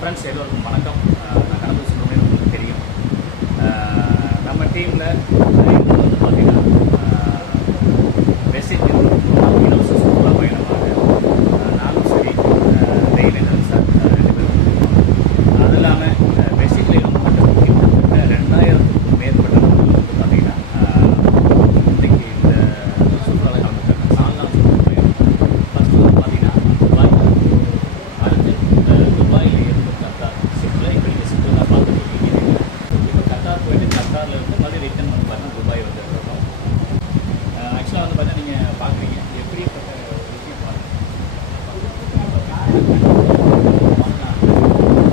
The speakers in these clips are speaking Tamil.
ஃப்ரெண்ட்ஸ் எல்லோருக்கும் வணக்கம். நான் கணபதி சுப்ரமணியன், உங்களுக்கு தெரியும். நம்ம டீமில் வந்து பார்த்திங்கன்னா பேசிக் இலவச சுற்றுலா பயணமாக நானும் சரி டெய்லி சார் 2 பேரும். அது இல்லாமல் பேசிக்லி கிட்டத்தட்ட 2000க்கும் மேற்பட்ட நபர்கள் வந்து பார்த்திங்கன்னா இன்றைக்கி இந்த சுற்றுலாவில் கலந்துருக்காங்க. 4 நாள் சுற்றுலா பயணம். ஃபஸ்ட்டு வந்து பார்த்திங்கன்னா துபாய், அடுத்து துபாயில் இருந்து கத்தார் ஷிப்பில் இப்போ நீங்கள் ஷிப்பில் தான் பார்த்துருக்கீங்க. இப்போ கத்தார் போயிட்டு கத்தாரில் இருந்து மறுபடியும் ரிட்டர்ன் வந்து பார்த்தீங்கன்னா துபாய் வந்துருக்கோம். ஆக்சுவலாக வந்து பார்த்தீங்கன்னா நீங்கள் பார்க்குறீங்க எப்படிப்பட்ட விஷயம்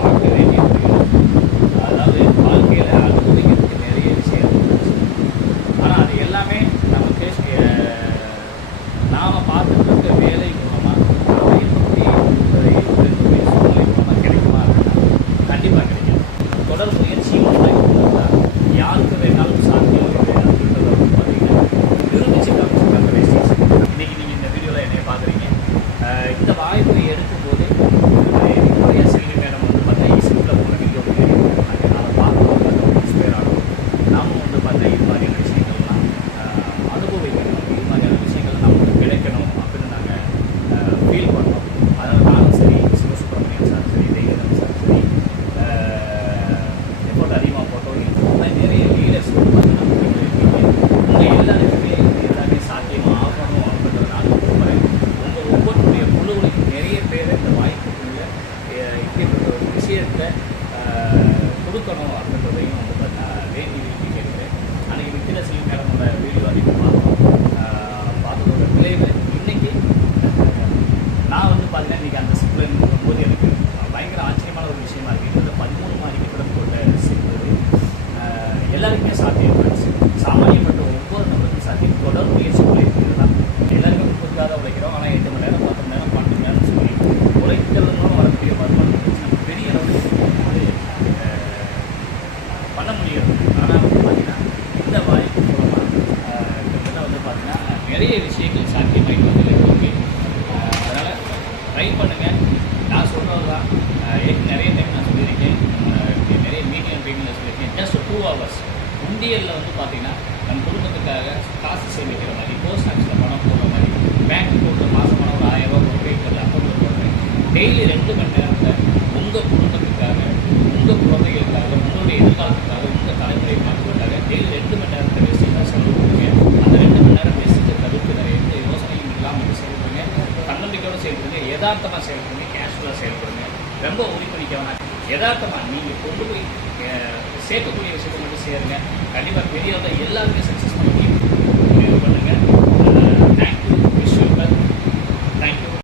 பார்க்க வேண்டியது. அதாவது வாழ்க்கையில் அனுபவிக்கிறதுக்கு நிறைய விஷயம் இருந்துச்சு. ஆனால் அது எல்லாமே நமக்கு நாம் பார்த்துட்டு இருக்க வேலை மூலமாக சூழ்நிலை மூலமாக கிடைக்குமா அப்படின்னா கண்டிப்பாக கிடைக்கும். தொடர் முயற்சி இருந்தால் யாருக்கு வேணாலும் சாத்தியம் இல்லை அப்படின்றத வந்து பார்த்தீங்கன்னா நிரூபிச்சு காமிச்சிருக்காங்க வேஸ்டிஸ். இன்றைக்கி நீங்கள் இந்த வீடியோவில் என்னை பார்க்குறீங்க. இந்த வாய்ப்பை எடுக்கும்போது நிறைய செல்வி மேடம் வந்து பார்த்தா ஈஸியில் போன வீடியோ அதை பார்க்கும்போது இன்ஸ்பயர் ஆகும். நாமும் வந்து பார்த்தா இது மாதிரியான விஷயங்கள்லாம் அனுபவிக்கணும், இது மாதிரியான விஷயங்கள் நமக்கு கிடைக்கணும் அப்படின்னு நாங்கள் ஃபீல் பண்ணோம். அதனால் நானும் சரி, சிவசுப்ரமணியன் சார் சரி, தெய்வம் சார் சரி, எஃபோர்ட் அதிகமாக போட்டோம். நிறைய லீடர்ஸ் வந்து பார்த்தீங்கன்னா உங்கள் எல்லாருக்குமே எல்லாமே சாத்தியமாக ஆகணும் அப்படின்றத நான் விரும்புகிறேன். உங்கள் ஒவ்வொருடைய குழுவிலையும் நிறைய பேர் இந்த வாய்ப்புக்குள்ள இப்படிப்பட்ட ஒரு விஷயத்தை கொடுக்கணும் அப்படின்றதையும் வந்து பார்த்தீங்கன்னா வேண்டி விரும்பி கேட்குறேன். அன்றைக்கி வித்தியாசலி மேடமோட வீடியோ அதிகமாக பார்த்ததோட விளைவு இன்றைக்கி நான் வந்து பார்த்தீங்கன்னா இன்றைக்கி அந்த ஷிப்பில் போது எனக்கு பயங்கர ஆச்சரியமான ஒரு விஷயமா இருக்குது. இது 13 மாடிக்கு கூட போட்ட ஷிப் இது. எல்லாருக்குமே சாத்தியம் ஃப்ரெண்ட்ஸ். சாமானியப்பட்ட ஒவ்வொரு நபருக்கும் சாத்தியம். தொடர் முயற்சி உழைக்கிறதுனா எல்லாருமே 30 தான் உழைக்கிறோம். ஆனால் 8 மணி நேரம் 10 மணி நேரம் 12 மணி நேரம் சொல்லி உழைக்கிறதுனால வரக்கூடிய வருமானம் நம்ம பெரிய அளவில் வந்து பண்ண முடியாது. ஆனால் வந்து பார்த்திங்கன்னா இந்த வாய்ப்பு மூலமாக கிட்டத்தட்ட வந்து பார்த்திங்கன்னா நிறைய விஷயங்கள் சாத்தியமாகிட்டு வந்து இருக்கு. அதனால் ட்ரை பண்ணுங்கள். நான் சொல்கிறது தான் நிறைய டைம் நான் சொல்லியிருக்கேன், நிறைய மீடியம் ட்ரெயினில் சொல்லியிருக்கேன். ஜஸ்ட் 2 hours உண்டியலில் வந்து பார்த்திங்கன்னா நம்ம குடும்பத்துக்காக காசு சேமிக்கிற மாதிரி, போஸ்ட் ஆஃபீஸில் பணம் போடுற மாதிரி, பேங்க் போடுற மாதமான ஒரு 1000 ரூபா ஒரு பேப்பரில் அக்கௌண்ட்டில் போடுறேன். டெய்லி 2 மணி நேரத்தில் உங்கள் குடும்பத்துக்காக, உங்கள் குழந்தைகளுக்காக, உங்களுடைய எதிர்காலத்துக்காக, உங்கள் தலைமுறை மாற்றுவதற்காக டெய்லி 2 மணி நேரத்தை வேஸ்டிங்காக செலவு பண்ணுங்க. அந்த 2 மணி நேரம் வேஸ்ட்டு தவிர்த்து எந்த யோசனையும் இல்லாமல் செயல்படுங்க. தன்னம்பிக்கையோடு செயல்படுங்க. யதார்த்தமாக செயல்படுங்க. கேஷுவலாக செயல்படுங்க. ரொம்ப உரிப்பணிக்க வேணாம். யதார்த்தமாக நீங்கள் கொண்டு போய் சேர்க்கக்கூடிய விஷயத்தை மட்டும் சேருங்க. கண்டிப்பாக பெரிய எல்லாருமே சக்ஸஸ் பண்ண முடியும். பண்ணுங்கள்.